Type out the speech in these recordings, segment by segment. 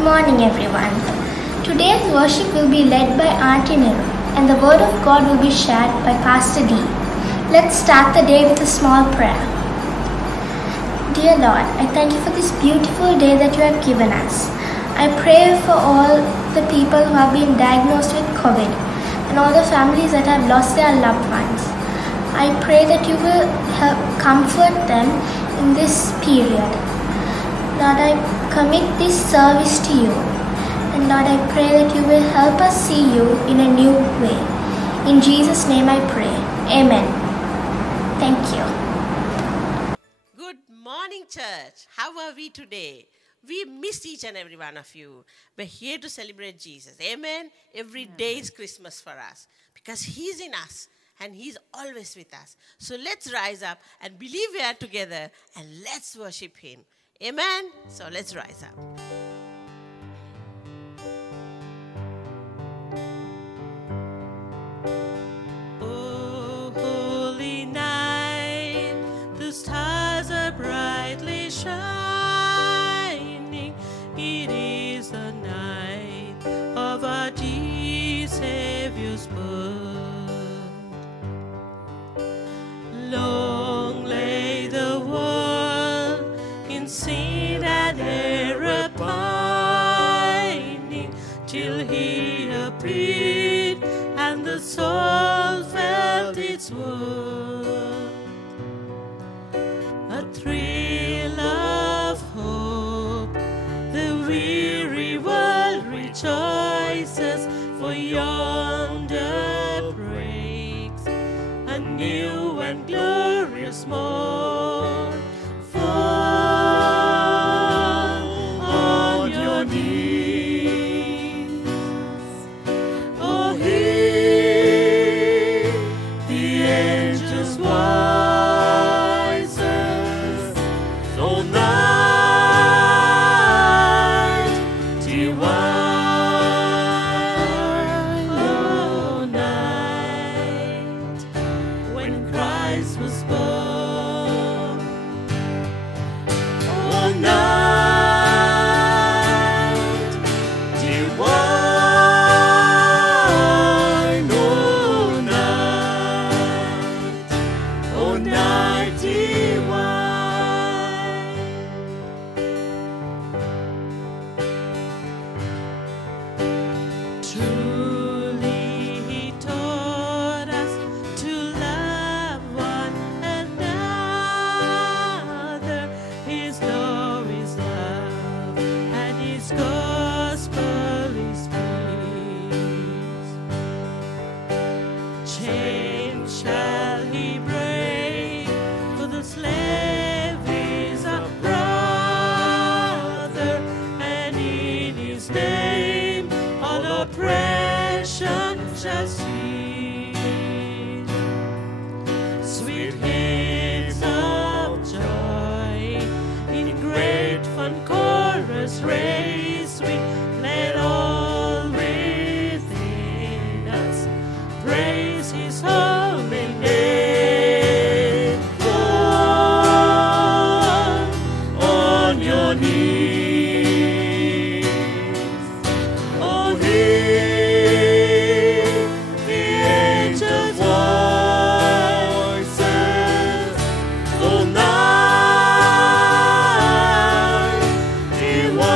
morning everyone. Today's worship will be led by Auntie Niru and the word of God will be shared by Pastor D. Let's start the day with a small prayer. Dear Lord, I thank you for this beautiful day that you have given us. I pray for all the people who have been diagnosed with COVID and all the families that have lost their loved ones. I pray that you will help comfort them in this period. Lord, I commit this service to you. And Lord, I pray that you will help us see you in a new way. In Jesus' name I pray. Amen. Thank you. Good morning, church. How are we today? We missed each and every one of you. We're here to celebrate Jesus. Amen. Every day is Christmas for us because he's in us and he's always with us. So let's rise up and believe we are together and let's worship him. Amen. So let's rise up. Oh, holy night, the stars are brightly shining. It is the night of our dear Savior's birth. Long lay the world in sin and error pining, till he appeared and the soul felt its worth. A thrill of hope, the weary world rejoices, for yonder breaks a new and glorious morn. Fall on your knees. Oh, hear the angels' voices. So night divine, oh night, when Christ was born. Oh night divine, oh night divine. Truly he taught us to love one another. His law is love and his gospel is peace. Chains shall he break, for the slave is a brother, and in his name all oppression shall cease. Sweet hymns of joy in great fun chorus raise we, let all within us praise his holy name. Fall on your knees. Oh, hear the angels' voices. So night divine,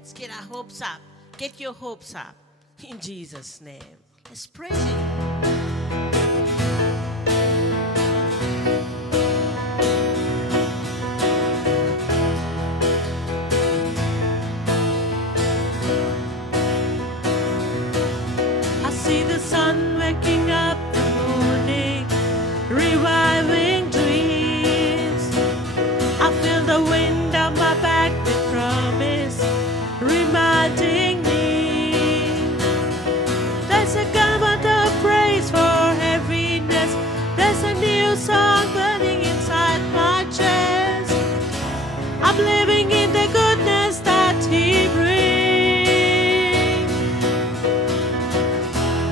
Let's get our hopes up. Get your hopes up. In Jesus' name. Let's praise Him. I see the sun waking up the morning, reviving dreams. I feel the wind on my back with promise, reminding me there's a garment of praise for heaviness. There's a new song burning inside my chest. I'm living in the goodness that He brings.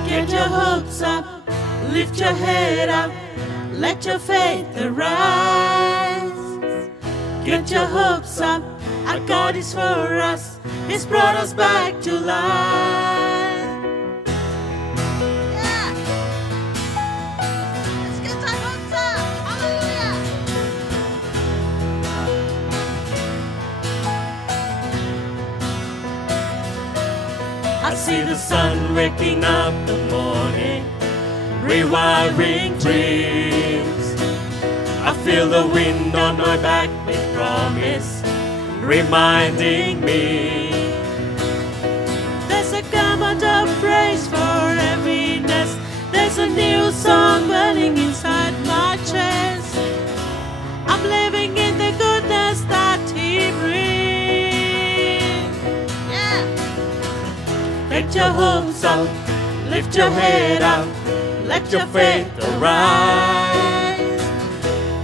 Get your hopes up, lift your head up, let your faith arise. Get your hopes up, our God is for us, He's brought us back to life. Yeah. Let's get our hopes up. Hallelujah. I see the sun waking up the morning, reviving dreams. I feel the wind on my back with promise, reminding me there's a garment of praise for heaviness. There's a new song burning inside my chest. I'm living in the goodness that He brings. Yeah. Get your hopes up, lift your head up, let your faith arise.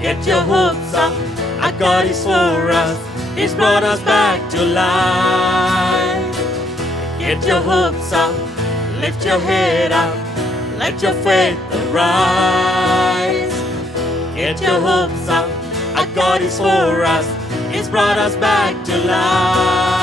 Get your hopes up, our God is for us, He's brought us back to life. Get your hopes up, lift your head up, let your faith arise. Get your hopes up, our God is for us, He's brought us back to life.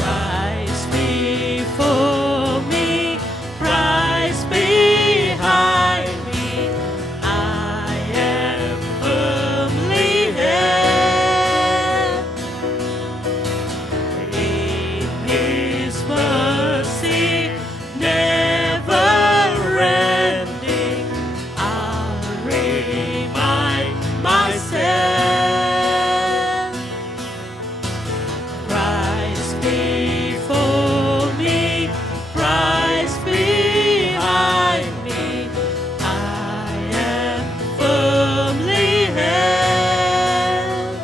Christ before me, Christ behind me, I am firmly held in His mercy, never ending. I'll remind myself, Christ before me, Christ behind me, I am firmly held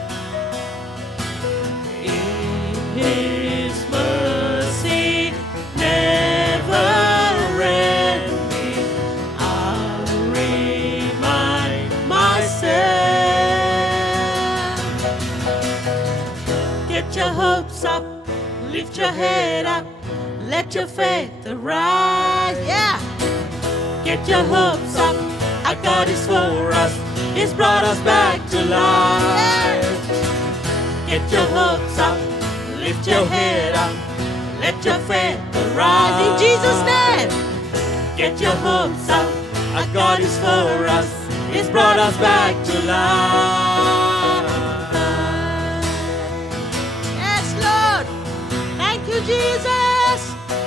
in His mercy, never ending. I'll remind myself. Get your hopes up, lift your head up, let your faith arise. Yeah. Get your hopes up, our God is for us, He's brought us back to life. Get your hopes up, lift your head up, let your faith arise. In Jesus' name. Get your hopes up, our God is for us, He's brought us back to life. Yes, Lord. Thank you, Jesus.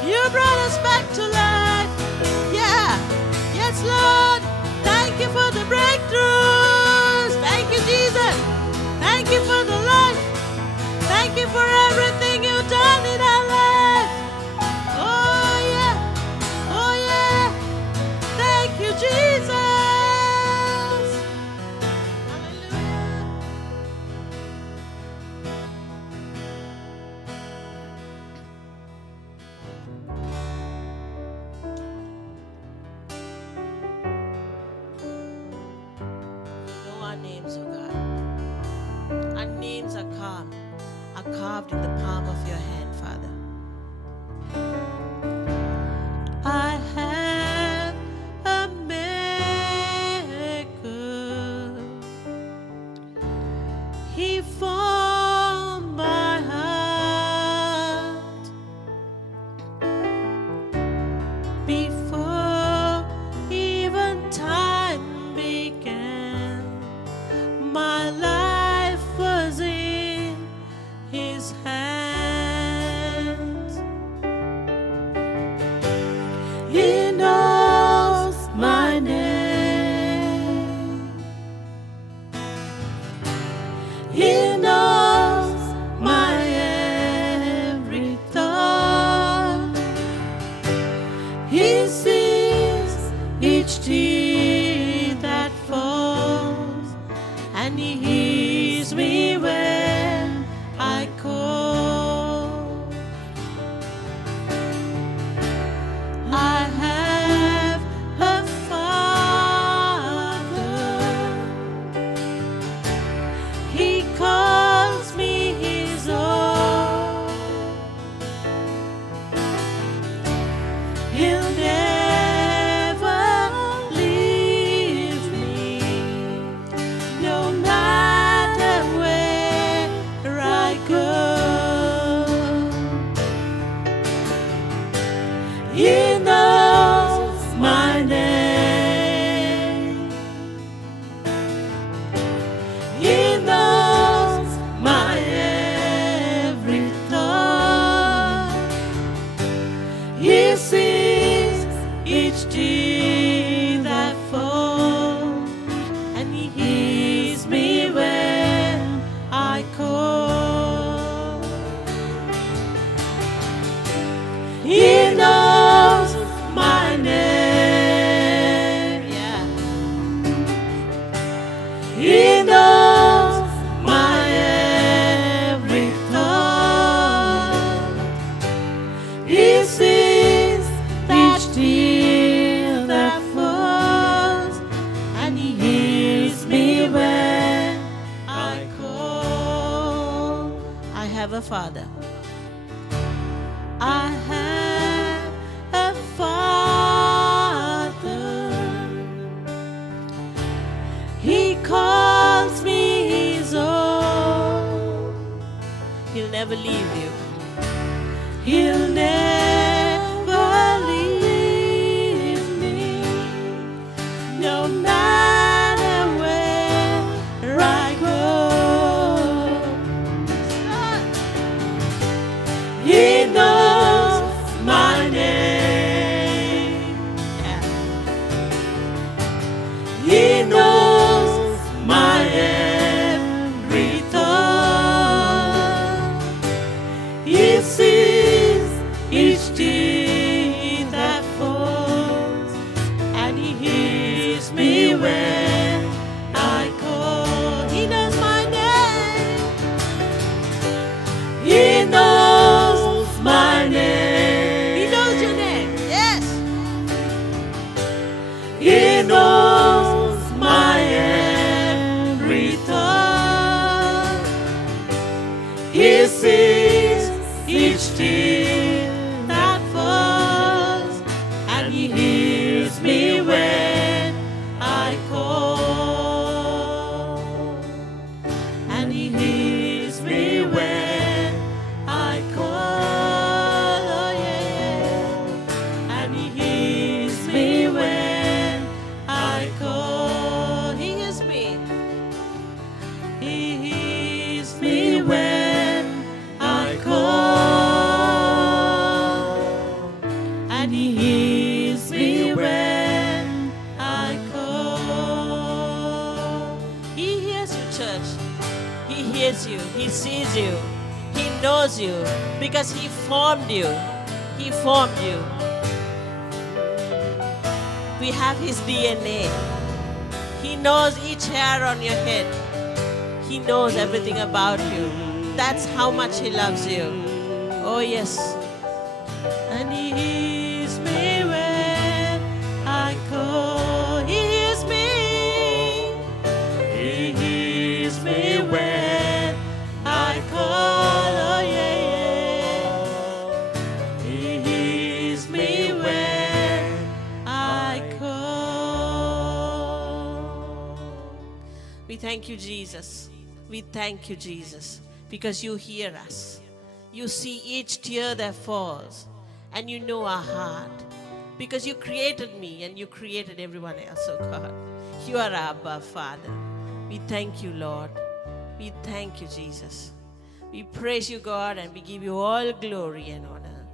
You brought us back to life. Yeah. Yes, Lord. Thank you for the breakthroughs. Thank you, Jesus. Thank you for the life. Thank you for everything you've done in our life. Oh, yeah. Oh, yeah. Thank you, Jesus. Hallelujah. You know our names, oh God. Our names are carved in the palm of your hand, Father. I have a maker. He formed my heart. He'll never leave me, no matter where I go. He knows my name. He knows my every thought. He sees each tear that falls, and He hears me when I call. He knows my name. Yeah. He knows my every thought. He sees each tear that falls, and He hears me when I call. I have a Father. I have a Father. He calls me His own. He'll never leave you. He'll never leave me, no matter where I go. He knows my name. Yeah. He knows my every thought. He sees each tear that falls, and He hears me when I call. He knows my name. He knows my name. He knows your name. Yes. He knows my every thought. He sees each tear that falls, and He hears me when I call. And He hears me when I call. Oh yeah. And He hears me when I call. He hears me. He hears me when I call, and He hears me when I call. He hears you, church. He hears you. He sees you. He knows you because He formed you. He formed you. We have His DNA. He knows each hair on your head. He knows everything about you. That's how much He loves you. Oh yes. And He hears me when I call. He hears me. He hears me when I call. Oh yeah, yeah. He hears me when I call. We thank you, Jesus. We thank you, Jesus, because you hear us. You see each tear that falls, and you know our heart, because you created me and you created everyone else, oh God. You are our Abba, Father. We thank you, Lord. We thank you, Jesus. We praise you, God, and we give you all glory and honor.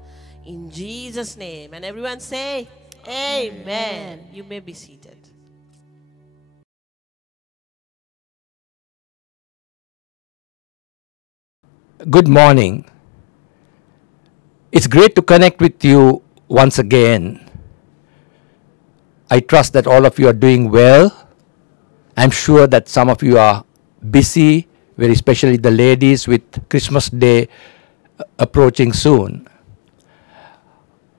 In Jesus' name. And everyone say, Amen. You may be seated. Good morning. It's great to connect with you once again. I trust that all of you are doing well. I'm sure that some of you are busy, very especially the ladies, with Christmas Day approaching soon.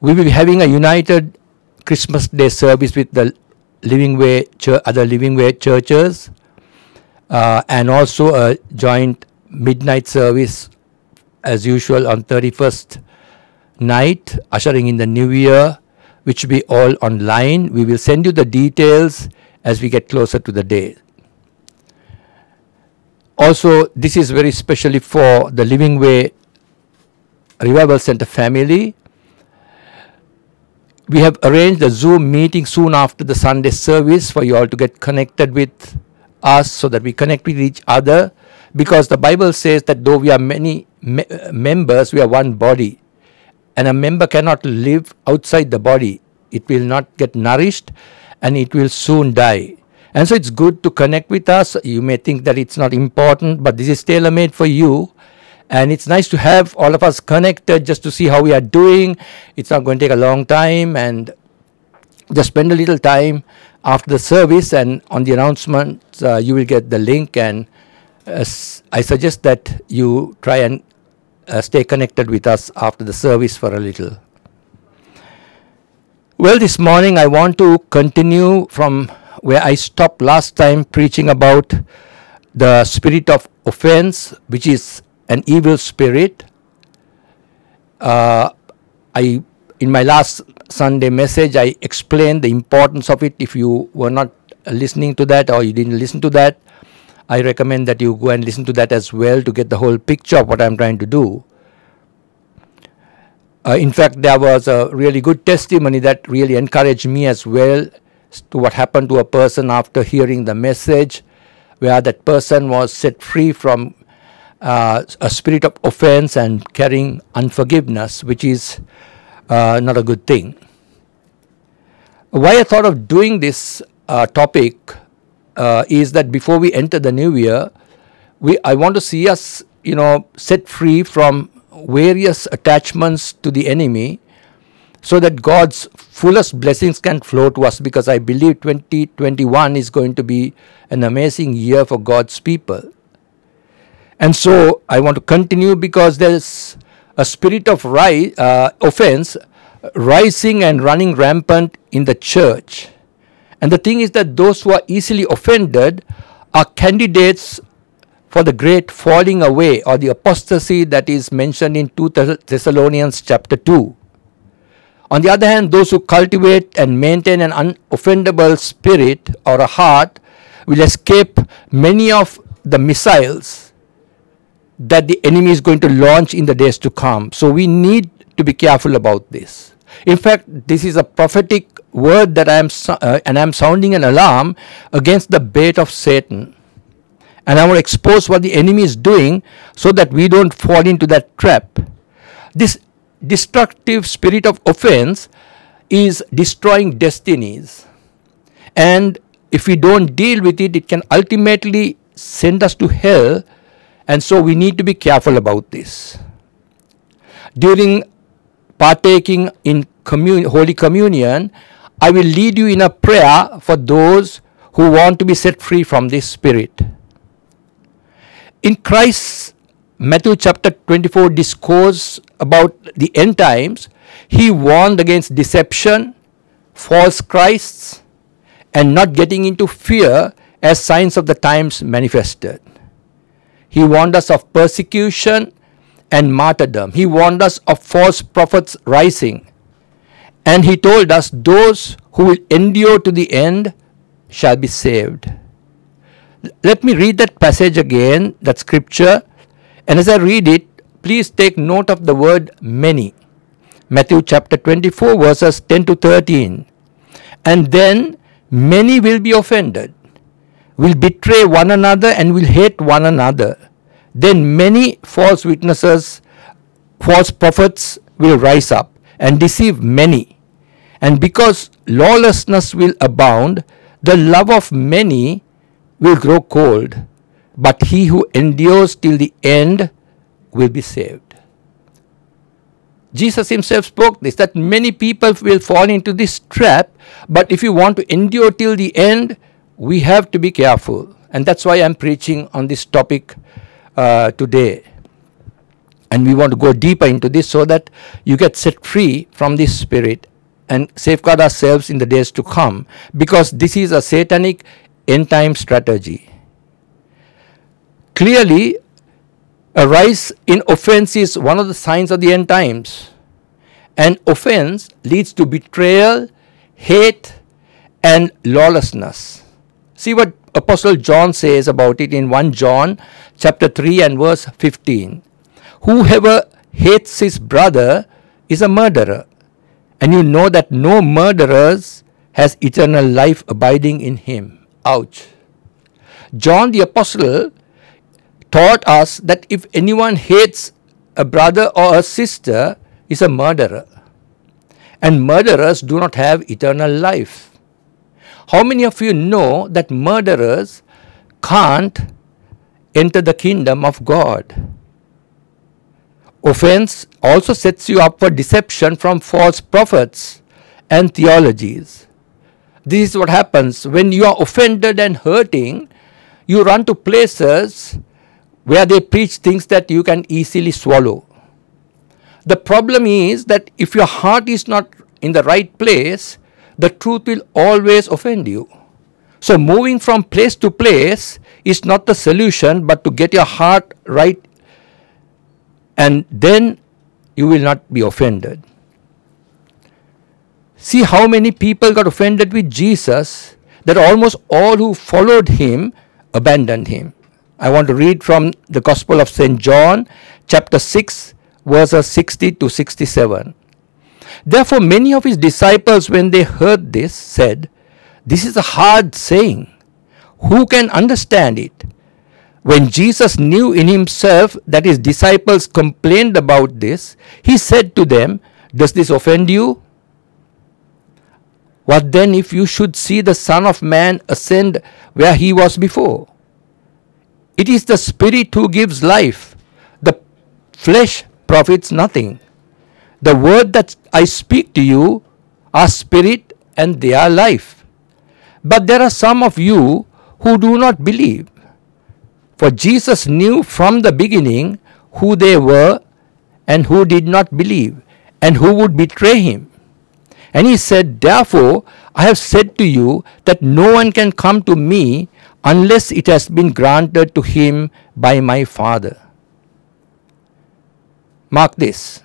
We will be having a united Christmas Day service with the Living Way other Living Way churches, and also a joint midnight service as usual on 31st night, ushering in the new year, which will be all online. We will send you the details as we get closer to the day. Also, this is very specially for the Living Way Revival Center family. We have arranged a Zoom meeting soon after the Sunday service for you all to get connected with us so that we connect with each other, because the Bible says that though we are many members, we are one body, and a member cannot live outside the body. It will not get nourished and it will soon die. And so it's good to connect with us. You may think that it's not important, but this is tailor-made for you. And it's nice to have all of us connected just to see how we are doing. It's not going to take a long time, and just spend a little time after the service, and on the announcement you will get the link, and I suggest that you try and stay connected with us after the service for a little. Well, this morning I want to continue from where I stopped last time, preaching about the spirit of offense, which is an evil spirit. In my last Sunday message, I explained the importance of it. If you were not listening to that, or you didn't listen to that, I recommend that you go and listen to that as well to get the whole picture of what I'm trying to do. In fact, there was a really good testimony that really encouraged me as well to what happened to a person after hearing the message, where that person was set free from a spirit of offense and carrying unforgiveness, which is not a good thing. Why I thought of doing this topic is that before we enter the new year, I want to see us, set free from various attachments to the enemy, so that God's fullest blessings can flow to us, because I believe 2021 is going to be an amazing year for God's people. And so I want to continue, because there's a spirit of offense rising and running rampant in the church. And the thing is that those who are easily offended are candidates for the great falling away, or the apostasy that is mentioned in 2 Thessalonians chapter 2. On the other hand, those who cultivate and maintain an unoffendable spirit or a heart will escape many of the missiles that the enemy is going to launch in the days to come. So we need to be careful about this. In fact, this is a prophetic word that I'm sounding an alarm against the bait of Satan. And I want to expose what the enemy is doing so that we don't fall into that trap. This destructive spirit of offense is destroying destinies. And if we don't deal with it, it can ultimately send us to hell. And so we need to be careful about this. During partaking in Holy Communion, I will lead you in a prayer for those who want to be set free from this spirit. In Christ's Matthew chapter 24 discourse about the end times, he warned against deception, false Christs, and not getting into fear as signs of the times manifested. He warned us of persecution and martyrdom. He warned us of false prophets rising. And he told us those who will endure to the end shall be saved. Let me read that passage again, that scripture. And as I read it, please take note of the word many. Matthew chapter 24 verses 10 to 13. And then many will be offended, will betray one another, and will hate one another. Then many false witnesses, false prophets will rise up and deceive many. And because lawlessness will abound, the love of many will grow cold. But he who endures till the end will be saved. Jesus himself spoke this, that many people will fall into this trap, but if you want to endure till the end, we have to be careful. And that's why I'm preaching on this topic today. And we want to go deeper into this so that you get set free from this spirit and safeguard ourselves in the days to come, because this is a satanic end-time strategy. Clearly, a rise in offense is one of the signs of the end times. And offense leads to betrayal, hate, and lawlessness. See what Apostle John says about it in 1 John chapter 3 and verse 15. Whoever hates his brother is a murderer, and you know that no murderer has eternal life abiding in him. Ouch. John the Apostle taught us that if anyone hates a brother or a sister, is a murderer. And murderers do not have eternal life. How many of you know that murderers can't enter the kingdom of God? Offense also sets you up for deception from false prophets and theologies. This is what happens when you are offended and hurting. You run to places where they preach things that you can easily swallow. The problem is that if your heart is not in the right place, the truth will always offend you. So moving from place to place is not the solution, but to get your heart right, and then you will not be offended. See how many people got offended with Jesus, that almost all who followed him abandoned him. I want to read from the Gospel of St. John, chapter 6, verses 60 to 67. Therefore many of his disciples, when they heard this, said, "This is a hard saying. Who can understand it?" When Jesus knew in himself that his disciples complained about this, he said to them, "Does this offend you? What then if you should see the Son of Man ascend where he was before? It is the Spirit who gives life. The flesh profits nothing. The word that I speak to you are spirit and they are life. But there are some of you who do not believe." For Jesus knew from the beginning who they were and who did not believe, and who would betray him. And he said, "Therefore I have said to you that no one can come to me unless it has been granted to him by my Father." Mark this.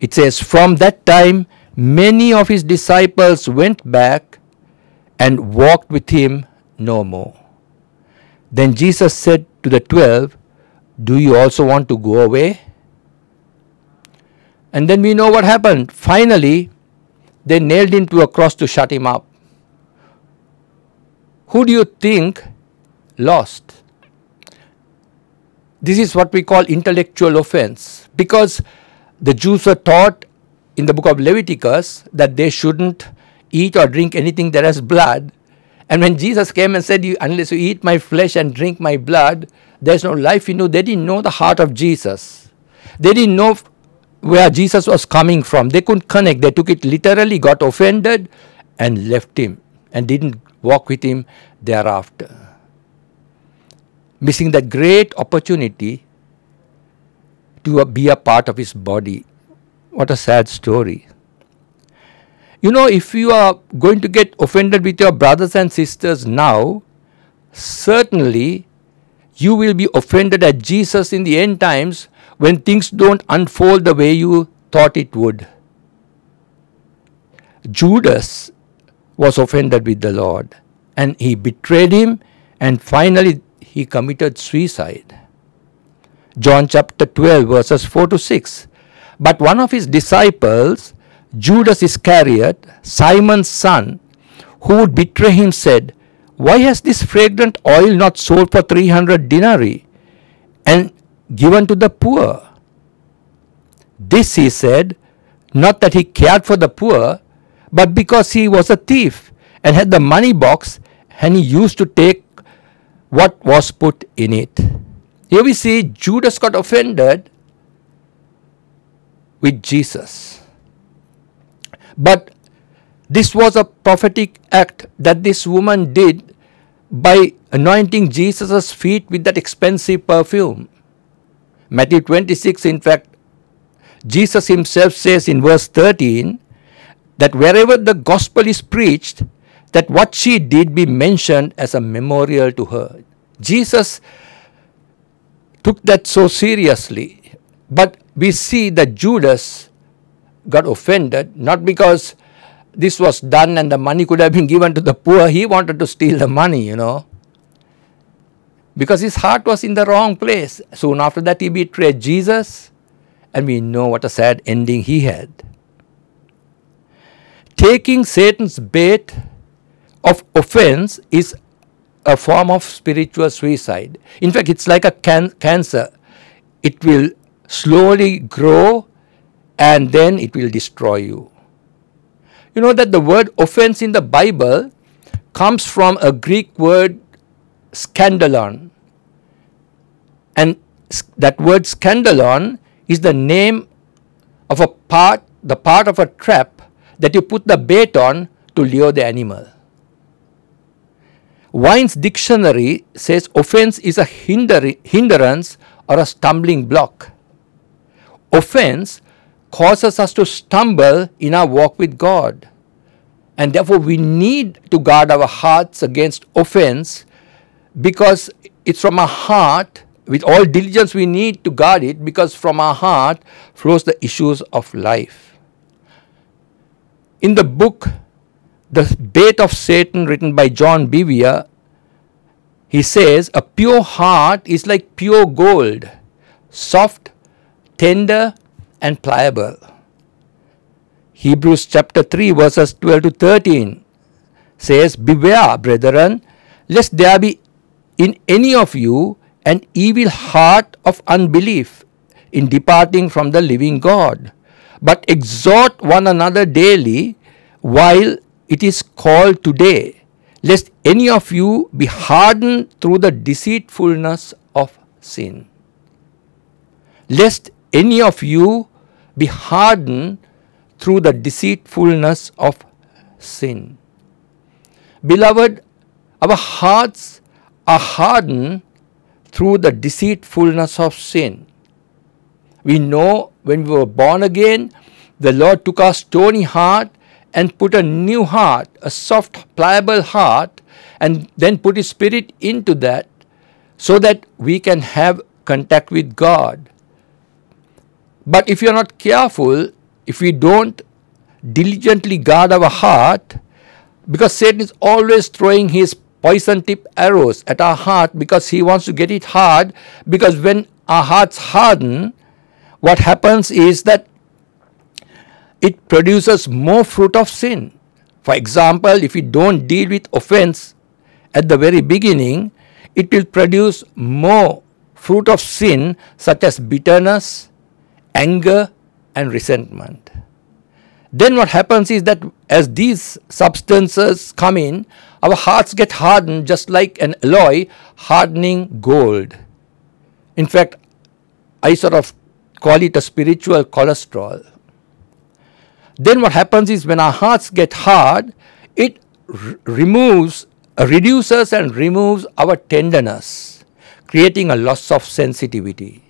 It says, "From that time many of his disciples went back and walked with him no more." Then Jesus said to the 12, "Do you also want to go away?" And then we know what happened. Finally, they nailed him to a cross to shut him up. Who do you think lost? This is what we call intellectual offense, because the Jews were taught in the book of Leviticus that they shouldn't eat or drink anything that has blood. And when Jesus came and said, "Unless you eat my flesh and drink my blood, there's no life in you," they didn't know the heart of Jesus. They didn't know where Jesus was coming from. They couldn't connect. They took it literally, got offended, and left him, and didn't walk with him thereafter. Missing that great opportunity to be a part of his body. What a sad story. You know, if you are going to get offended with your brothers and sisters now, certainly you will be offended at Jesus in the end times when things don't unfold the way you thought it would. Judas was offended with the Lord, and he betrayed him, and finally he committed suicide. John chapter 12 verses 4 to 6. But one of his disciples, Judas Iscariot, Simon's son, who would betray him, said, "Why has this fragrant oil not sold for 300 denarii and given to the poor?" This he said, not that he cared for the poor, but because he was a thief and had the money box, and he used to take what was put in it. Here we see Judas got offended with Jesus. But this was a prophetic act that this woman did by anointing Jesus' feet with that expensive perfume. Matthew 26, in fact, Jesus himself says in verse 13 that wherever the gospel is preached, that what she did be mentioned as a memorial to her. Jesus took that so seriously. But we see that Judas got offended, not because this was done and the money could have been given to the poor. He wanted to steal the money, because his heart was in the wrong place. Soon after that, he betrayed Jesus, and we know what a sad ending he had. Taking Satan's bait of offense is a form of spiritual suicide. In fact, it's like a cancer. It will slowly grow and then it will destroy you. You know that the word offense in the Bible comes from a Greek word scandalon. And that word scandalon is the name of the part of a trap that you put the bait on to lure the animal. Wine's dictionary says offense is a hindrance or a stumbling block. Offense causes us to stumble in our walk with God. And therefore we need to guard our hearts against offense, because it's from our heart, with all diligence we need to guard it, because from our heart flows the issues of life. In the book The Bait of Satan, written by John Bevere, he says, a pure heart is like pure gold, soft, tender, and pliable. Hebrews chapter 3 verses 12 to 13 says, beware, brethren, lest there be in any of you an evil heart of unbelief in departing from the living God, but exhort one another daily while it is called today, lest any of you be hardened through the deceitfulness of sin. Lest any of you be hardened through the deceitfulness of sin. Beloved, our hearts are hardened through the deceitfulness of sin. We know when we were born again, the Lord took our stony heart and put a new heart, a soft, pliable heart, and then put His Spirit into that so that we can have contact with God. But if you are not careful, if we don't diligently guard our heart, because Satan is always throwing his poison tip arrows at our heart because he wants to get it hard, because when our hearts harden, what happens is that it produces more fruit of sin. For example, if we don't deal with offense at the very beginning, it will produce more fruit of sin, such as bitterness, anger, and resentment. Then what happens is that as these substances come in, our hearts get hardened just like an alloy hardening gold. In fact, I sort of call it a spiritual cholesterol. Then what happens is when our hearts get hard, it reduces and removes our tenderness, creating a loss of sensitivity.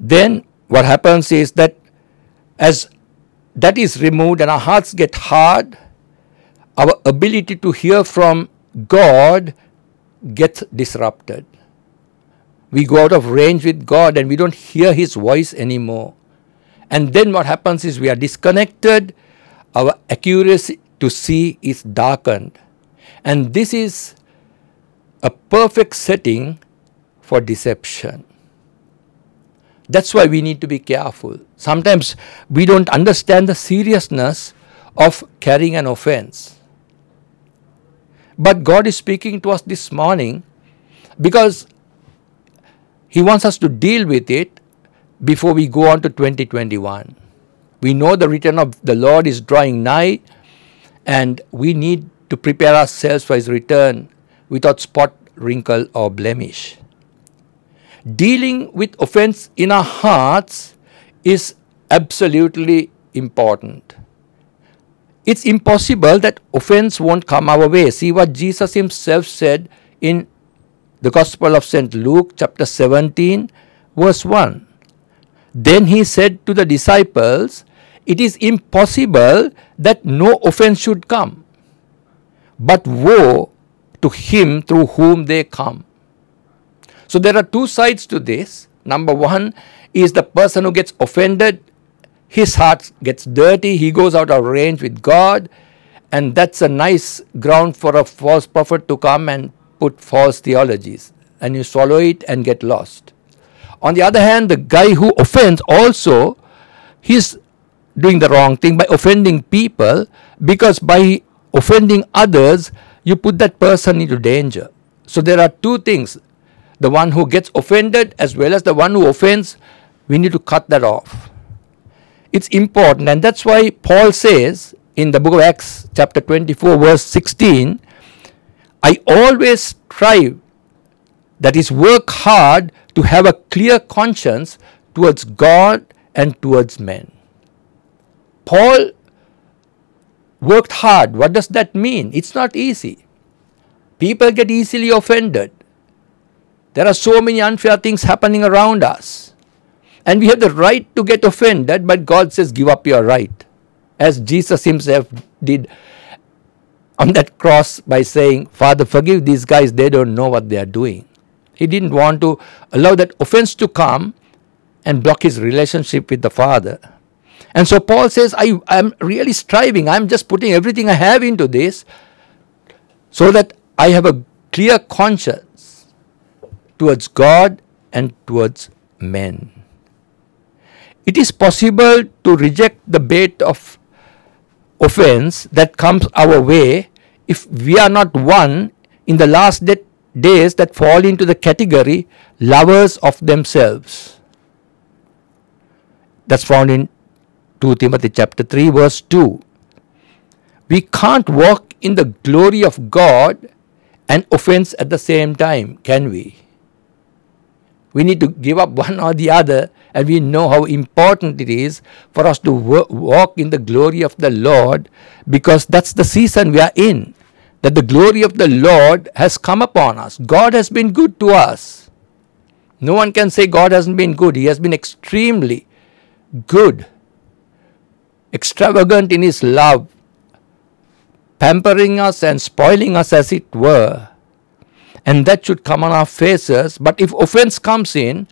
Then what happens is that as that is removed and our hearts get hard, our ability to hear from God gets disrupted. We go out of range with God and we don't hear His voice anymore. And then what happens is we are disconnected, our accuracy to see is darkened. And this is a perfect setting for deception. That's why we need to be careful. Sometimes we don't understand the seriousness of carrying an offense. But God is speaking to us this morning because He wants us to deal with it before we go on to 2021. We know the return of the Lord is drawing nigh, and we need to prepare ourselves for His return without spot, wrinkle, or blemish. Dealing with offense in our hearts is absolutely important. It's impossible that offense won't come our way. See what Jesus Himself said in the Gospel of St. Luke, chapter 17, verse 1. Then He said to the disciples, it is impossible that no offense should come, but woe to him through whom they come. So there are two sides to this. Number one is the person who gets offended his heart gets dirty, he goes out of range with God, and that's a nice ground for a false prophet to come and put false theologies, and you swallow it and get lost. On the other hand, the guy who offends also, he's doing the wrong thing by offending people, because by offending others, you put that person into danger. So there are two things. The one who gets offended as well as the one who offends, we need to cut that off. It's important, and that's why Paul says in the book of Acts chapter 24 verse 16, I always strive, that is, work hard to have a clear conscience towards God and towards men. Paul worked hard. What does that mean? It's not easy. People get easily offended. There are so many unfair things happening around us. And we have the right to get offended, but God says, give up your right. As Jesus himself did on that cross by saying, Father, forgive these guys, they don't know what they are doing. He didn't want to allow that offense to come and block his relationship with the Father. And so Paul says, I'm really striving. I'm just putting everything I have into this so that I have a clear conscience towards God and towards men. It is possible to reject the bait of offense that comes our way if we are not one in the last days that fall into the category lovers of themselves. That's found in 2 Timothy chapter 3 verse 2. We can't walk in the glory of God and offense at the same time, can we? We need to give up one or the other, and we know how important it is for us to walk in the glory of the Lord, because that's the season we are in, that the glory of the Lord has come upon us. God has been good to us. No one can say God hasn't been good. He has been extremely good, extravagant in his love, pampering us and spoiling us as it were. And that should come on our faces. But if offense comes in,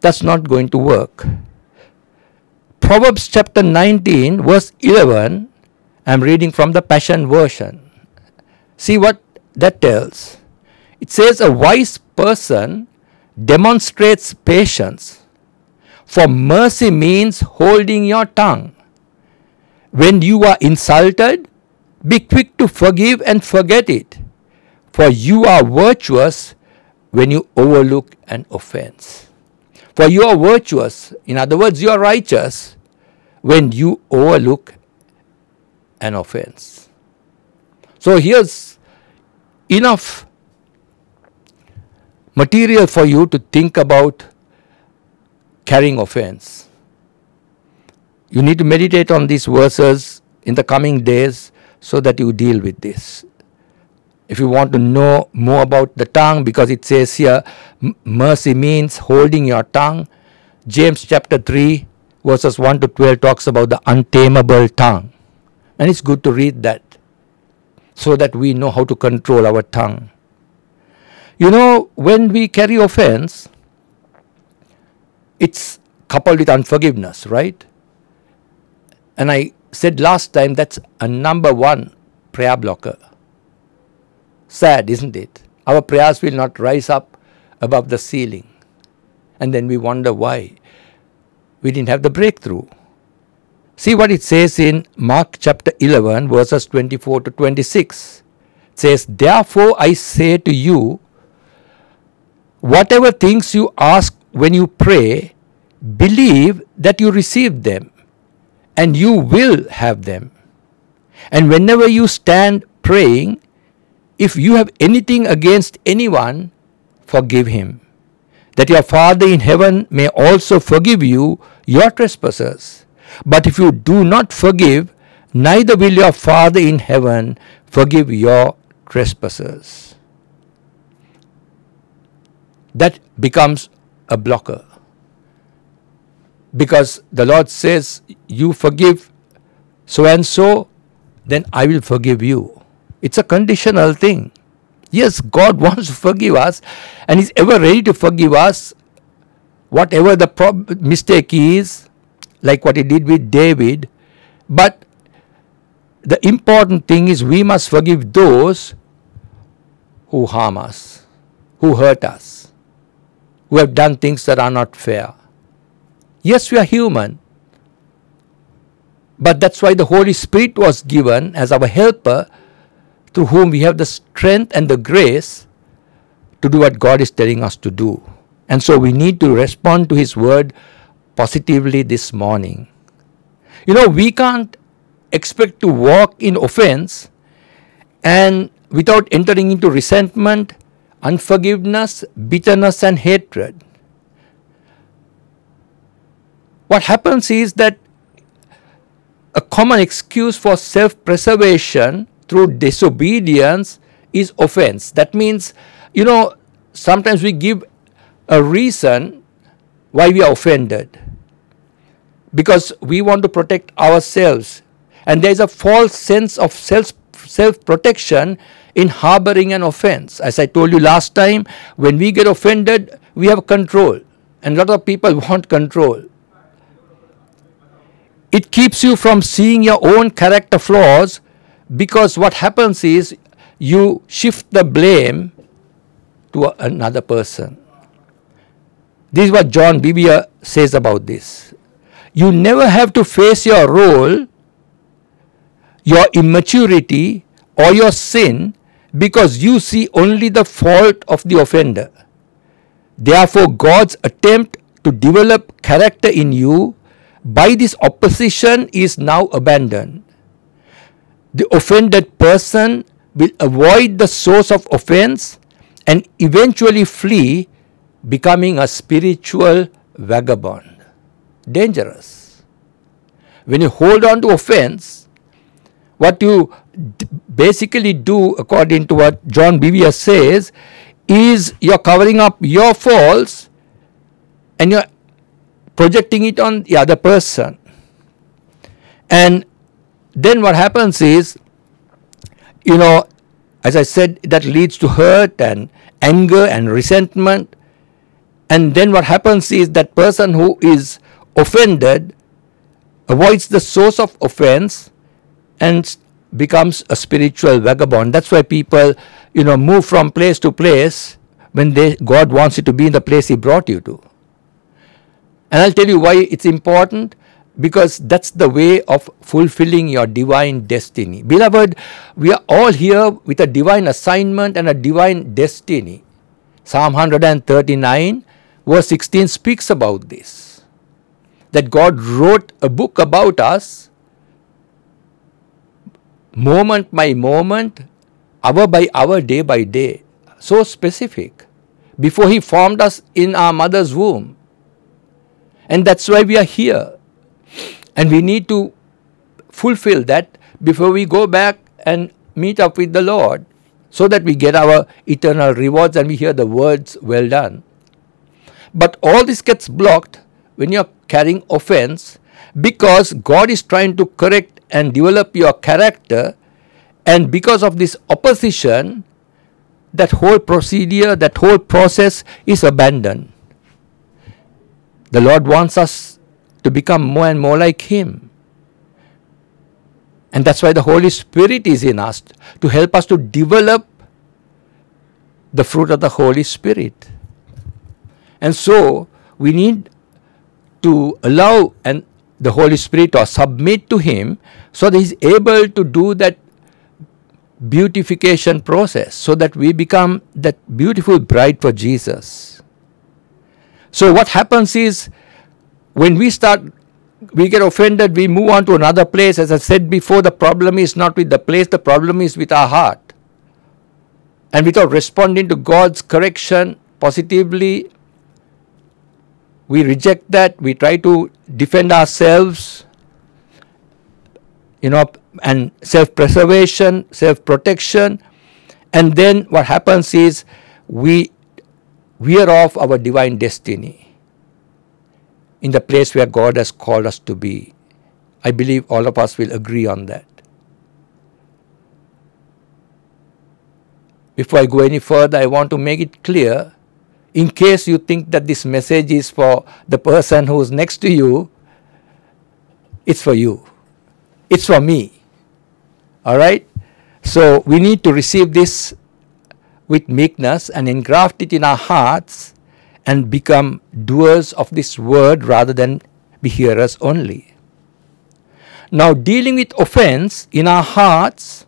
that's not going to work. Proverbs chapter 19 verse 11, I'm reading from the Passion Version. See what that tells. It says, a wise person demonstrates patience, for mercy means holding your tongue. When you are insulted, be quick to forgive and forget it, for you are virtuous when you overlook an offense. For you are virtuous, in other words, you are righteous when you overlook an offense. So here's enough material for you to think about carrying offense. You need to meditate on these verses in the coming days so that you deal with this. If you want to know more about the tongue, because it says here, mercy means holding your tongue. James chapter 3 verses 1 to 12 talks about the untamable tongue. And it's good to read that so that we know how to control our tongue. You know, when we carry offense, it's coupled with unforgiveness, right? And I said last time, that's a number one prayer blocker. Sad, isn't it? Our prayers will not rise up above the ceiling. And then we wonder why we didn't have the breakthrough. See what it says in Mark chapter 11 verses 24 to 26. It says, therefore I say to you, whatever things you ask when you pray, believe that you receive them, and you will have them. And whenever you stand praying, if you have anything against anyone, forgive him, that your Father in heaven may also forgive you your trespasses. But if you do not forgive, neither will your Father in heaven forgive your trespasses. That becomes a blocker. Because the Lord says, you forgive so and so, then I will forgive you. It's a conditional thing. Yes, God wants to forgive us, and He's ever ready to forgive us, whatever the mistake is. like what he did with David. But the important thing is we must forgive those who harm us, who hurt us, who have done things that are not fair. Yes, we are human. But that's why the Holy Spirit was given as our helper, through whom we have the strength and the grace to do what God is telling us to do. And so we need to respond to His word positively this morning. You know, we can't expect to walk in offense and without entering into resentment, unforgiveness, bitterness and hatred. What happens is that a common excuse for self-preservation through disobedience is offense. That means, you know, sometimes we give a reason why we are offended, because we want to protect ourselves. And there is a false sense of self-protection in harboring an offense. As I told you last time, when we get offended, we have control. And a lot of people want control. It keeps you from seeing your own character flaws, because what happens is you shift the blame to another person. This is what John Bevere says about this. You never have to face your role, your immaturity or your sin, because you see only the fault of the offender. Therefore, God's attempt to develop character in you by this opposition is now abandoned. The offended person will avoid the source of offense and eventually flee, becoming a spiritual vagabond. Dangerous. When you hold on to offense, what you basically do, according to what John Bevere says, is you're covering up your faults and you're projecting it on the other person. And then what happens is, you know, as I said, that leads to hurt and anger and resentment. And then what happens is that person who is offended avoids the source of offense and becomes a spiritual vagabond. That's why people, you know, move from place to place when God wants you to be in the place He brought you to. And I'll tell you why it's important, because that's the way of fulfilling your divine destiny. Beloved, we are all here with a divine assignment and a divine destiny. Psalm 139 verse 16 speaks about this, that God wrote a book about us, moment by moment, hour by hour, day by day. So specific. Before He formed us in our mother's womb. And that's why we are here. And we need to fulfill that before we go back and meet up with the Lord, so that we get our eternal rewards and we hear the words, well done. But all this gets blocked when you're carrying offense, because God is trying to correct and develop your character, and because of this opposition, that whole procedure, that whole process is abandoned. The Lord wants us to become more and more like Him. And that's why the Holy Spirit is in us, to help us to develop the fruit of the Holy Spirit. And so we need to allow the Holy Spirit, or submit to Him, so that He's able to do that beautification process, so that we become that beautiful bride for Jesus. So what happens is, when we get offended, we move on to another place. As I said before, the problem is not with the place, the problem is with our heart. And without responding to God's correction positively, we reject that, we try to defend ourselves, you know, and self-preservation, self-protection. And then what happens is we veer off our divine destiny in the place where God has called us to be. I believe all of us will agree on that. Before I go any further, I want to make it clear, in case you think that this message is for the person who is next to you, It's for you. It's for me. All right? So we need to receive this with meekness and engraft it in our hearts and become doers of this word rather than be hearers only. Now, dealing with offense in our hearts,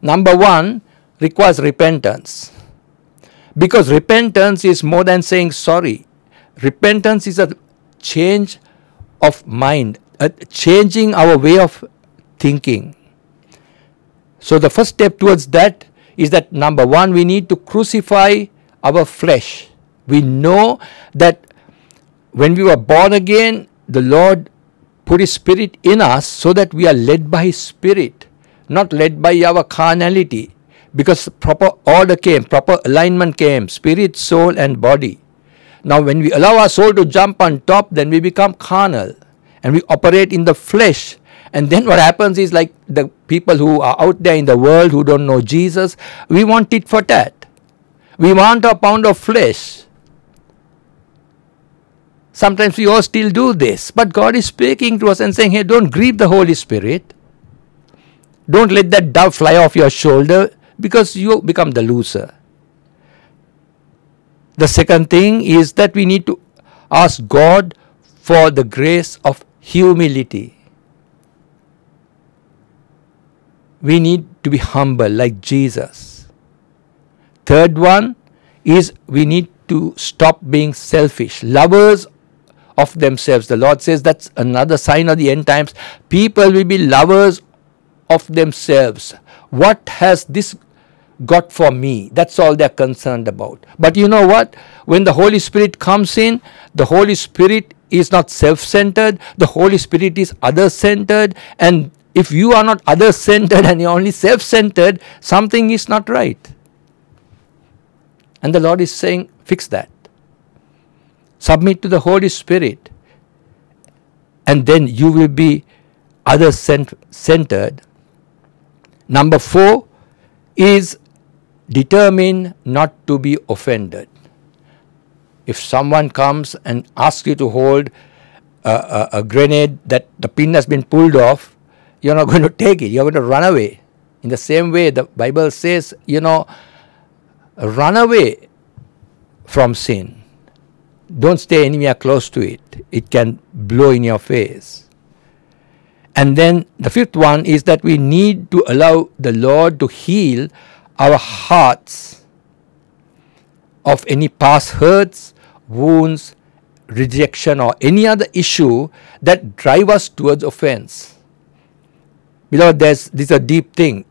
number one, requires repentance. Because repentance is more than saying sorry. Repentance is a change of mind, changing our way of thinking. So the first step towards that is that number one, we need to crucify our flesh. We know that when we were born again, the Lord put His Spirit in us so that we are led by His Spirit, not led by our carnality. Because proper order came, proper alignment came, spirit, soul and body. Now when we allow our soul to jump on top, then we become carnal and we operate in the flesh. And then what happens is, like the people who are out there in the world who don't know Jesus, we want tit for tat. We want a pound of flesh. Sometimes we all still do this. But God is speaking to us and saying, hey, don't grieve the Holy Spirit. Don't let that dove fly off your shoulder, because you become the loser. The second thing is that we need to ask God for the grace of humility. We need to be humble like Jesus. Third one is we need to stop being selfish, lovers of themselves. The Lord says that's another sign of the end times. People will be lovers of themselves. What has this got for me? That's all they're concerned about. But you know what? When the Holy Spirit comes in, the Holy Spirit is not self-centered. The Holy Spirit is other-centered. And if you are not other-centered and you're only self-centered, something is not right. And the Lord is saying, fix that. Submit to the Holy Spirit. And then you will be other-centered. Number 4 is determine not to be offended. If someone comes and asks you to hold a grenade that the pin has been pulled off, you're not going to take it. You're going to run away. In the same way, the Bible says, run away from sin. Don't stay anywhere close to it. It can blow in your face. And then the fifth one is that we need to allow the Lord to heal our hearts of any past hurts, wounds, rejection or any other issue that drive us towards offense. Beloved, this is a deep thing.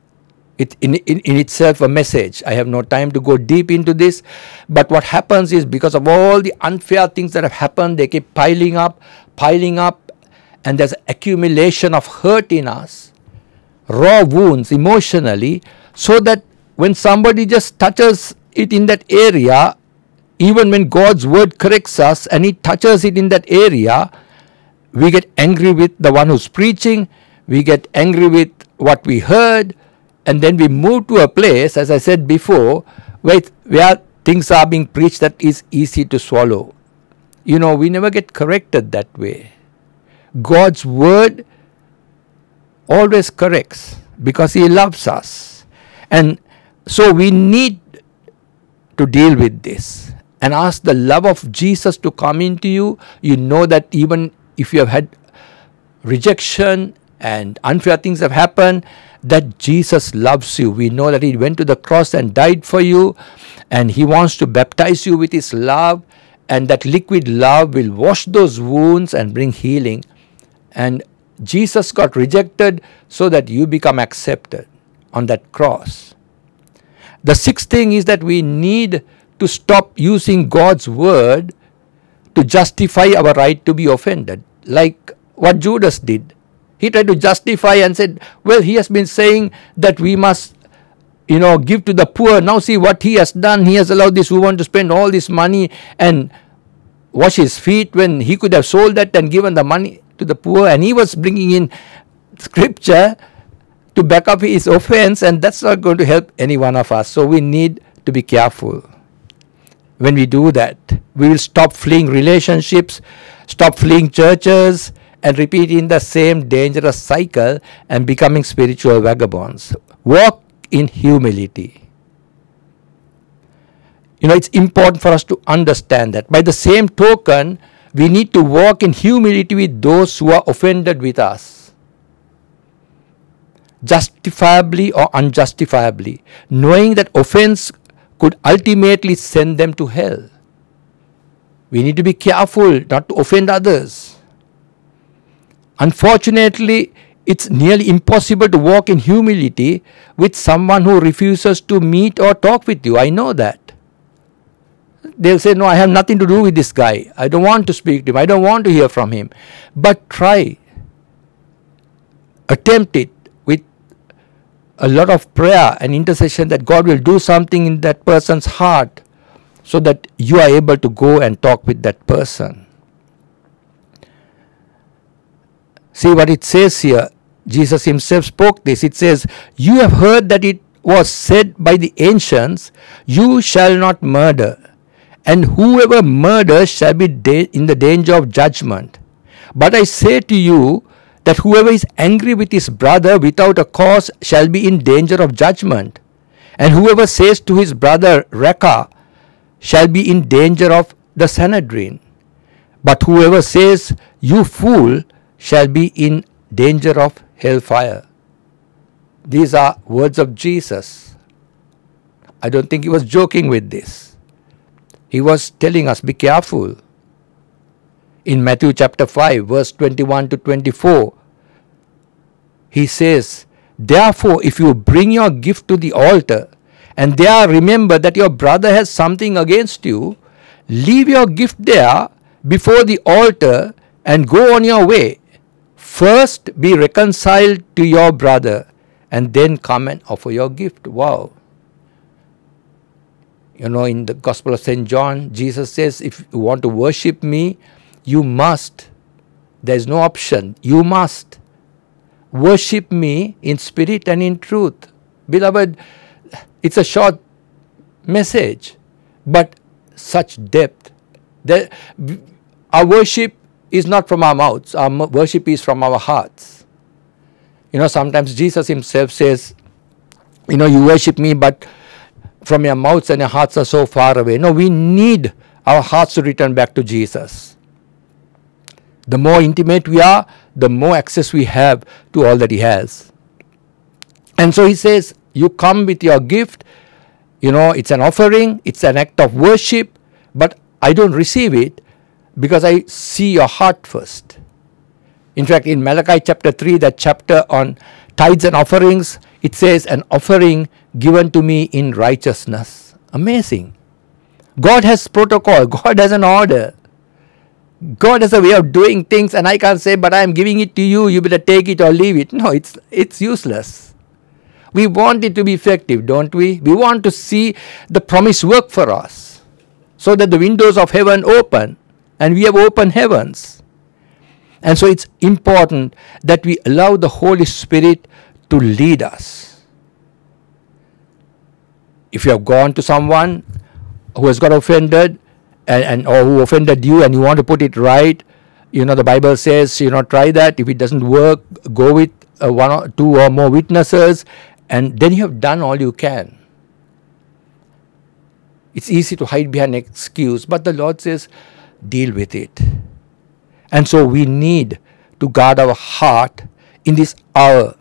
It in itself a message. I have no time to go deep into this. But what happens is, because of all the unfair things that have happened, they keep piling up, and there's accumulation of hurt in us, raw wounds emotionally, so that when somebody just touches it in that area, even when God's word corrects us and He touches it in that area, we get angry with the one who's preaching, we get angry with what we heard, and then we move to a place, as I said before, where things are being preached that is easy to swallow. We never get corrected that way. God's word always corrects because He loves us. And so we need to deal with this and ask the love of Jesus to come into you. You know that even if you have had rejection and unfair things have happened, that Jesus loves you. We know that He went to the cross and died for you, and He wants to baptize you with His love, and that liquid love will wash those wounds and bring healing. And Jesus got rejected so that you become accepted on that cross. The sixth thing is that we need to stop using God's word to justify our right to be offended, like what Judas did. He tried to justify and said, well, he has been saying that we must, give to the poor. Now see what he has done. He has allowed this woman to spend all this money and wash his feet when he could have sold that and given the money to the poor. And he was bringing in scripture to back up his offense, and that's not going to help any one of us. So we need to be careful. When we do that, we will stop fleeing relationships, stop fleeing churches, and repeating the same dangerous cycle and becoming spiritual vagabonds. Walk in humility. It's important for us to understand that. By the same token, we need to walk in humility with those who are offended with us, justifiably or unjustifiably, knowing that offense could ultimately send them to hell. We need to be careful not to offend others. Unfortunately, it's nearly impossible to walk in humility with someone who refuses to meet or talk with you. I know that. They'll say, no, I have nothing to do with this guy. I don't want to speak to him. I don't want to hear from him. But try. Attempt it with a lot of prayer and intercession that God will do something in that person's heart so that you are able to go and talk with that person. See what it says here. Jesus himself spoke this. It says, you have heard that it was said by the ancients, you shall not murder. And whoever murders shall be in the danger of judgment. But I say to you that whoever is angry with his brother without a cause shall be in danger of judgment. And whoever says to his brother, Raka, shall be in danger of the Sanhedrin. But whoever says, you fool, shall be in danger of hellfire. These are words of Jesus. I don't think he was joking with this. He was telling us, be careful. In Matthew chapter 5, verse 21 to 24, he says, therefore, if you bring your gift to the altar, and there remember that your brother has something against you, leave your gift there before the altar and go on your way. First be reconciled to your brother, and then come and offer your gift. Wow. In the Gospel of St. John, Jesus says, if you want to worship me, you must. There is no option. You must worship me in spirit and in truth. Beloved, it's a short message, but such depth. Our worship is not from our mouths. Our worship is from our hearts. Sometimes Jesus himself says, you worship me, but from your mouths and your hearts are so far away. No, we need our hearts to return back to Jesus. The more intimate we are, the more access we have to all that he has. And so he says, you come with your gift, it's an offering, it's an act of worship, but I don't receive it because I see your heart first. In fact, in Malachi chapter 3, that chapter on tithes and offerings, it says, an offering given to me in righteousness. Amazing. God has protocol. God has an order. God has a way of doing things, and I can't say, but I am giving it to you. You better take it or leave it. No, it's useless. We want it to be effective, don't we? We want to see the promise work for us so that the windows of heaven open, and we have open heavens. And so it's important that we allow the Holy Spirit to lead us. If you have gone to someone who has got offended or who offended you and you want to put it right, the Bible says, try that. If it doesn't work, go with one or two or more witnesses, and then you have done all you can. It's easy to hide behind an excuse, but the Lord says, deal with it. And so we need to guard our heart in this hour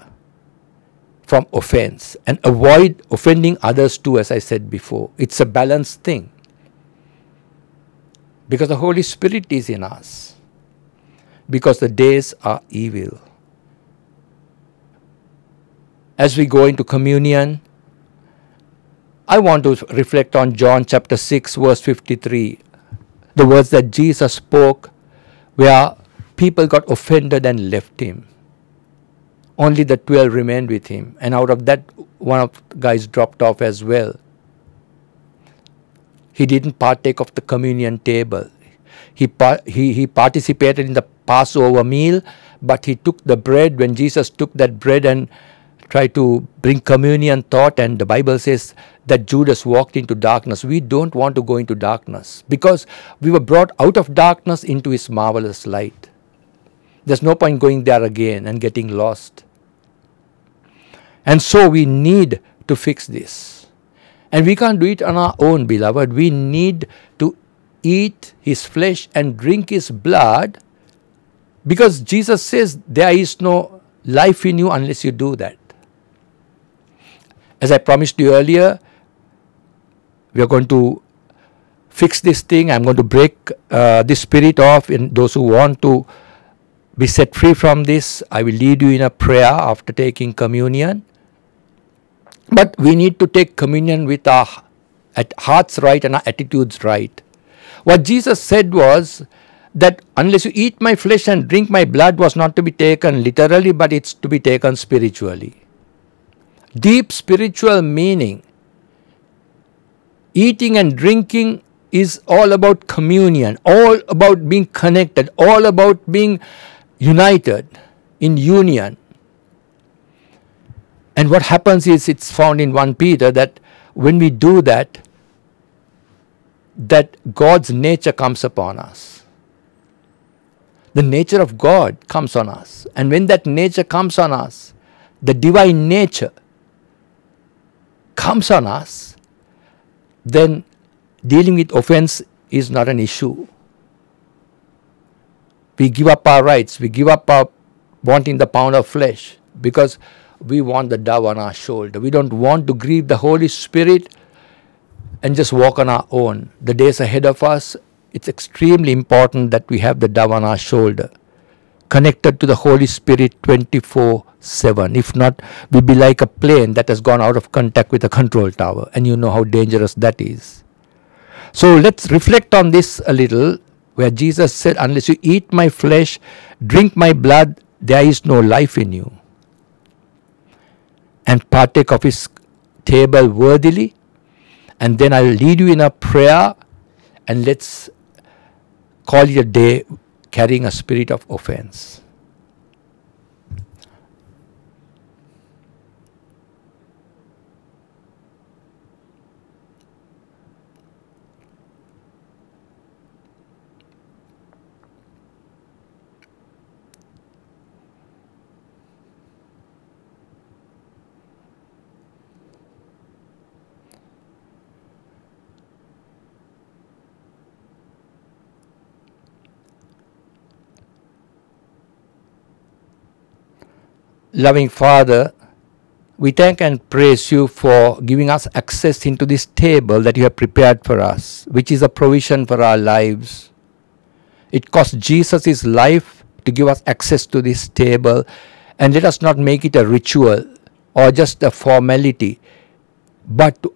from offense and avoid offending others too, as I said before. It's a balanced thing because the Holy Spirit is in us, because the days are evil. As we go into communion, I want to reflect on John chapter 6 verse 53, the words that Jesus spoke where people got offended and left him. Only the 12 remained with him, and out of that, one of the guys dropped off as well. He didn't partake of the communion table. He participated in the Passover meal, but he took the bread. When Jesus took that bread and tried to bring communion thought, and the Bible says that Judas walked into darkness. We don't want to go into darkness because we were brought out of darkness into his marvelous light. There's no point going there again and getting lost. And so we need to fix this. And we can't do it on our own, beloved. We need to eat his flesh and drink his blood, because Jesus says there is no life in you unless you do that. As I promised you earlier, we are going to fix this thing. I'm going to break this spirit off in those who want to be set free from this. I will lead you in a prayer after taking communion. But we need to take communion with our hearts right and our attitudes right. What Jesus said was that unless you eat my flesh and drink my blood was not to be taken literally, but it's to be taken spiritually. Deep spiritual meaning. Eating and drinking is all about communion, all about being connected, all about being united in union. And what happens is, it's found in 1 Peter that when we do that, that God's nature comes upon us. The nature of God comes on us. And when that nature comes on us, the divine nature comes on us, then dealing with offense is not an issue. We give up our rights. We give up our wanting the pound of flesh, because we want the dove on our shoulder. We don't want to grieve the Holy Spirit and just walk on our own. The days ahead of us, it's extremely important that we have the dove on our shoulder, connected to the Holy Spirit 24/7. If not, we'll be like a plane that has gone out of contact with a control tower, and you know how dangerous that is. So let's reflect on this a little, where Jesus said, unless you eat my flesh, drink my blood, there is no life in you. And partake of his table worthily. And then I'll lead you in a prayer, and let's call it a day carrying a spirit of offense. Loving Father, we thank and praise you for giving us access into this table that you have prepared for us, which is a provision for our lives. It cost Jesus his life to give us access to this table, and let us not make it a ritual or just a formality, but to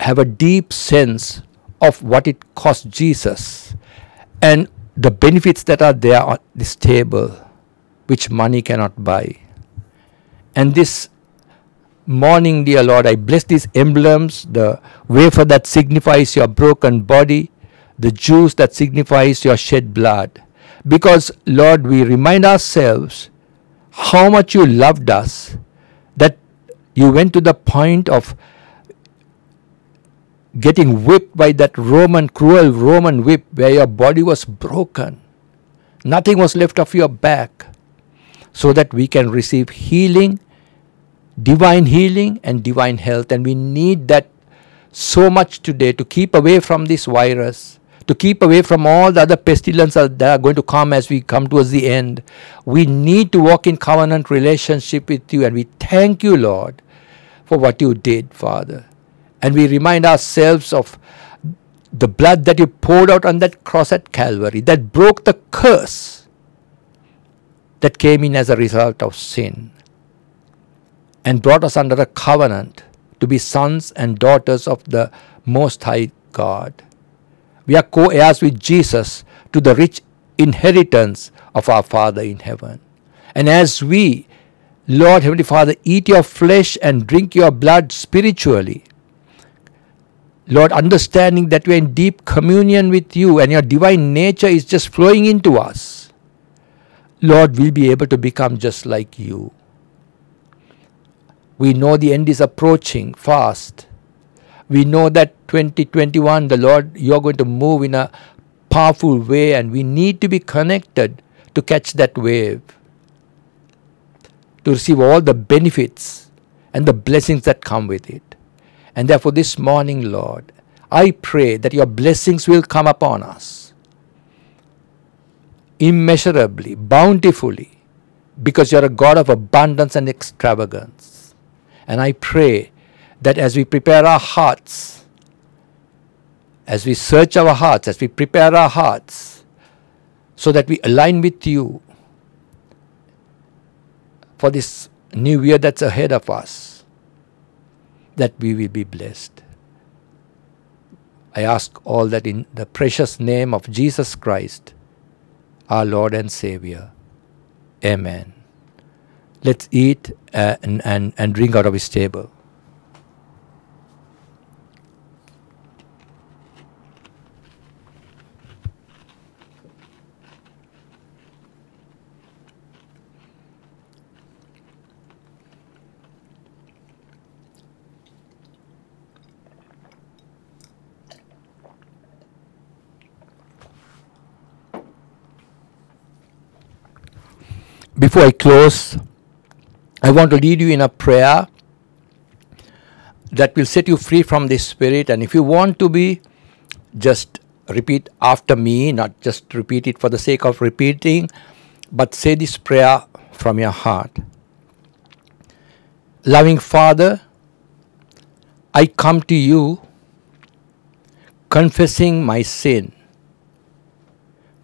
have a deep sense of what it cost Jesus and the benefits that are there on this table, which money cannot buy. And this morning, dear Lord, I bless these emblems, the wafer that signifies your broken body, the juice that signifies your shed blood. Because, Lord, we remind ourselves how much you loved us, that you went to the point of getting whipped by that cruel Roman whip, where your body was broken. Nothing was left of your back, so that we can receive healing, divine healing and divine health. And we need that so much today to keep away from this virus, to keep away from all the other pestilences that are going to come as we come towards the end. We need to walk in covenant relationship with you, and we thank you, Lord, for what you did, Father. And we remind ourselves of the blood that you poured out on that cross at Calvary, that broke the curse that came in as a result of sin, and brought us under a covenant to be sons and daughters of the Most High God. We are co-heirs with Jesus to the rich inheritance of our Father in heaven. And as we, Lord Heavenly Father, eat your flesh and drink your blood spiritually, Lord, understanding that we are in deep communion with you and your divine nature is just flowing into us, Lord, we'll be able to become just like you. We know the end is approaching fast. We know that 2021, the Lord, you're going to move in a powerful way, and we need to be connected to catch that wave, to receive all the benefits and the blessings that come with it. And therefore this morning, Lord, I pray that your blessings will come upon us immeasurably, bountifully, because you're a God of abundance and extravagance. And I pray that as we prepare our hearts, as we search our hearts, as we prepare our hearts, so that we align with you for this new year that's ahead of us, that we will be blessed. I ask all that in the precious name of Jesus Christ, our Lord and Savior. Amen. Let's eat and drink out of his table. Before I close, I want to lead you in a prayer that will set you free from this spirit. And if you want to be, just repeat after me, not just repeat it for the sake of repeating, but say this prayer from your heart. Loving Father, I come to you confessing my sin,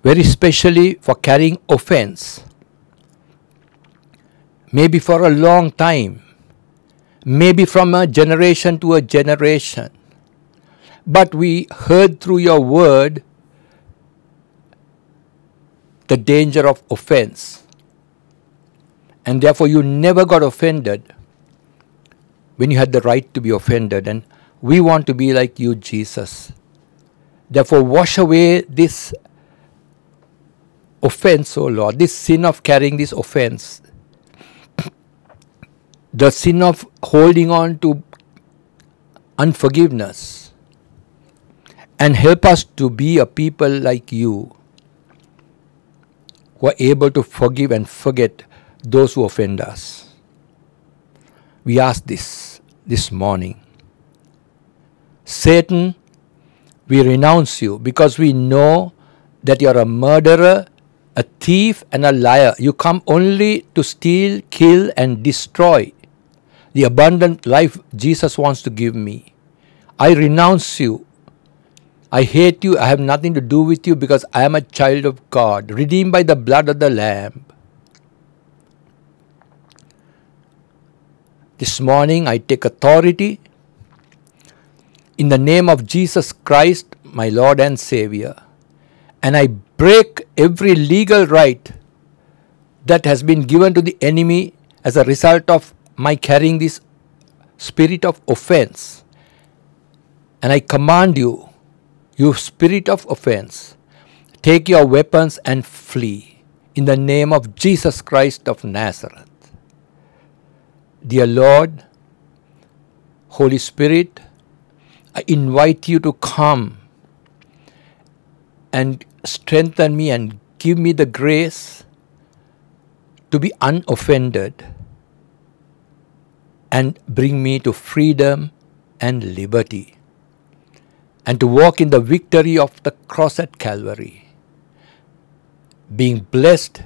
very specially for carrying offense. Maybe for a long time, maybe from a generation to a generation. But we heard through your word the danger of offense. And therefore you never got offended when you had the right to be offended. And we want to be like you, Jesus. Therefore wash away this offense, O Lord, this sin of carrying this offense. The sin of holding on to unforgiveness, and help us to be a people like you, who are able to forgive and forget those who offend us. We ask this morning. Satan, we renounce you because we know that you are a murderer, a thief and a liar. You come only to steal, kill and destroy the abundant life Jesus wants to give me. I renounce you. I hate you. I have nothing to do with you because I am a child of God, redeemed by the blood of the Lamb. This morning I take authority in the name of Jesus Christ, my Lord and Savior, and I break every legal right that has been given to the enemy as a result of my carrying this spirit of offense. And I command you, you spirit of offense, take your weapons and flee in the name of Jesus Christ of Nazareth. Dear Lord, Holy Spirit, I invite you to come and strengthen me and give me the grace to be unoffended and bring me to freedom and liberty, and to walk in the victory of the cross at Calvary, being blessed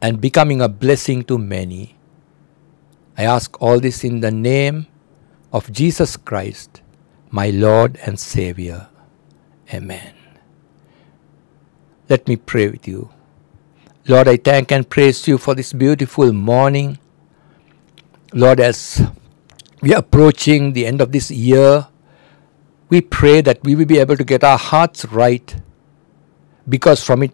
and becoming a blessing to many. I ask all this in the name of Jesus Christ, my Lord and Savior. Amen. Let me pray with you. Lord, I thank and praise you for this beautiful morning. Lord, as we are approaching the end of this year, we pray that we will be able to get our hearts right, because from it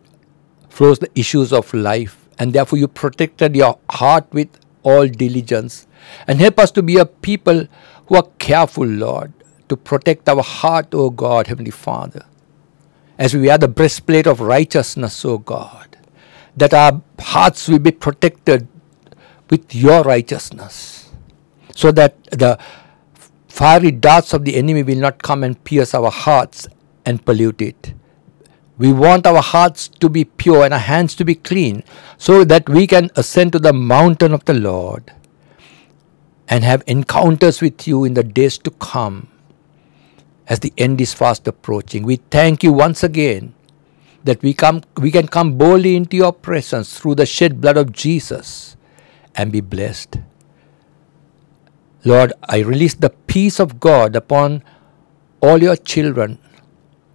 flows the issues of life, and therefore you protected your heart with all diligence. And help us to be a people who are careful, Lord, to protect our heart, O God, Heavenly Father, as we wear the breastplate of righteousness, O God, that our hearts will be protected with your righteousness, so that the fiery darts of the enemy will not come and pierce our hearts and pollute it. We want our hearts to be pure and our hands to be clean so that we can ascend to the mountain of the Lord and have encounters with you in the days to come as the end is fast approaching. We thank you once again that we can come boldly into your presence through the shed blood of Jesus and be blessed. Lord, I release the peace of God upon all your children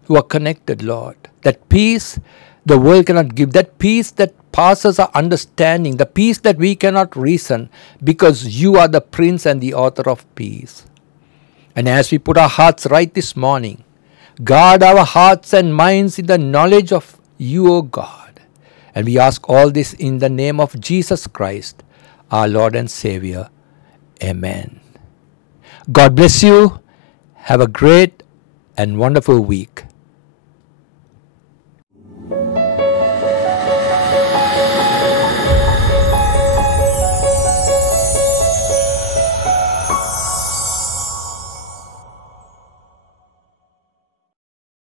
who are connected, Lord. That peace the world cannot give, that peace that passes our understanding, the peace that we cannot reason, because you are the Prince and the author of peace. And as we put our hearts right this morning, guard our hearts and minds in the knowledge of you, O God. And we ask all this in the name of Jesus Christ, our Lord and Savior. Amen. God bless you. Have a great and wonderful week.